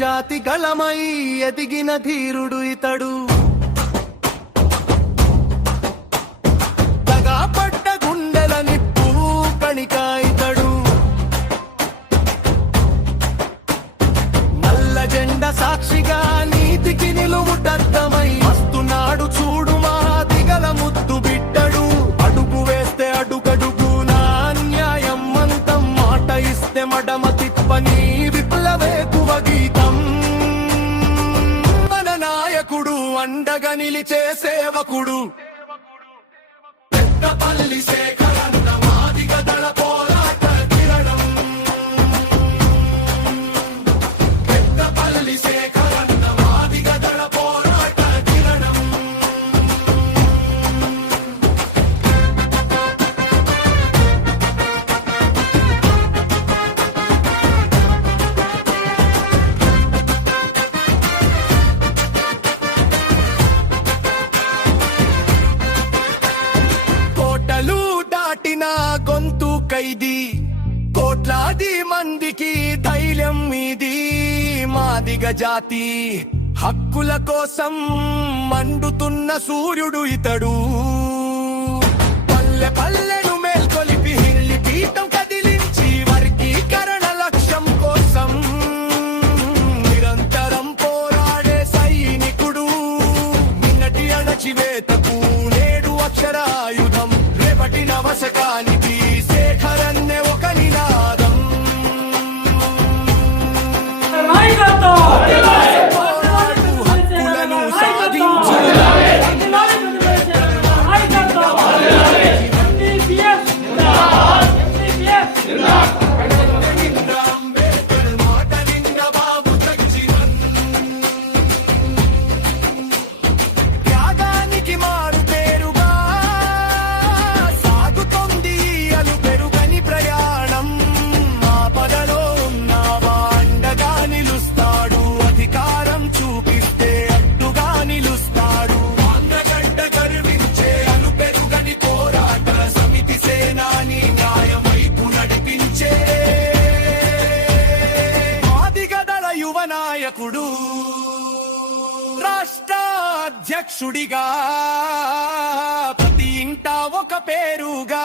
జాతి గళమై ఎదిగిన ధీరుడు ఇతడు. తగాపడ్డ గుండెల నిప్పు కణిక ఇతడు. నల్ల జెండ సాక్షిగా నీతికి నిలువుటద్దమై వస్తున్నాడు చూడు మా దిగల ముద్దు బిడ్డడు. అడుగు వేస్తే అడుగడుగు నా అన్యాయం అంతం, మాట ఇస్తే మడమ తిప్పని విప్లవేకువ గీతం. మన నాయకుడు అండగా నిలిచే సేవకుడు. పెద్దపల్లి శేఖరన్న మాదిగ దళ పోరాట కిరణం. పెద్దపల్లి శేఖరన్న మాదిగ దళ పోరాట కిరణం. కోటలు దాటిన గొంతు ఖైదీ, కోట్లాది మందికి ధైర్యం మీది. మాదిగ జాతి హక్కుల కోసం మండుతున్న సూర్యుడు ఇతడు. పల్లె పల్లెను మేల్కొలిపి హిల్లి పీఠం కదిలించి వర్గీకరణ లక్ష్యం కోసం నిరంతరం పోరాడే సైనికుడు. నిన్నటి అణచివేతకు నేడు అక్షరాయుధం, రేపటి నవశకానికి శేఖరన్నే ఒక నినాదం. పోరాడు హక్కులను సాధించు. అంబేద్కర్ మాట నిన్న బాబు సచ్చివన్. త్యాగానికి మారు పేరుగా సాగుతోంది అలు పెరుగని ప్రయాణం. ఆపదలో ఉన్నవా అండగా నిలుస్తాడు, అధికారం చూపిస్తే అడ్డుగా నిలుస్తాడు. ఆంధ్రగడ్డ గర్వించే అలు పెరుగని పోరాట సమితి సేనాని న్యాయం వైపు నడిపించే మాదిగ దళ యువ నాయకుడు. రాష్ట్ర అధ్యక్షుడిగా ప్రతి ఇంటా ఒక పేరుగా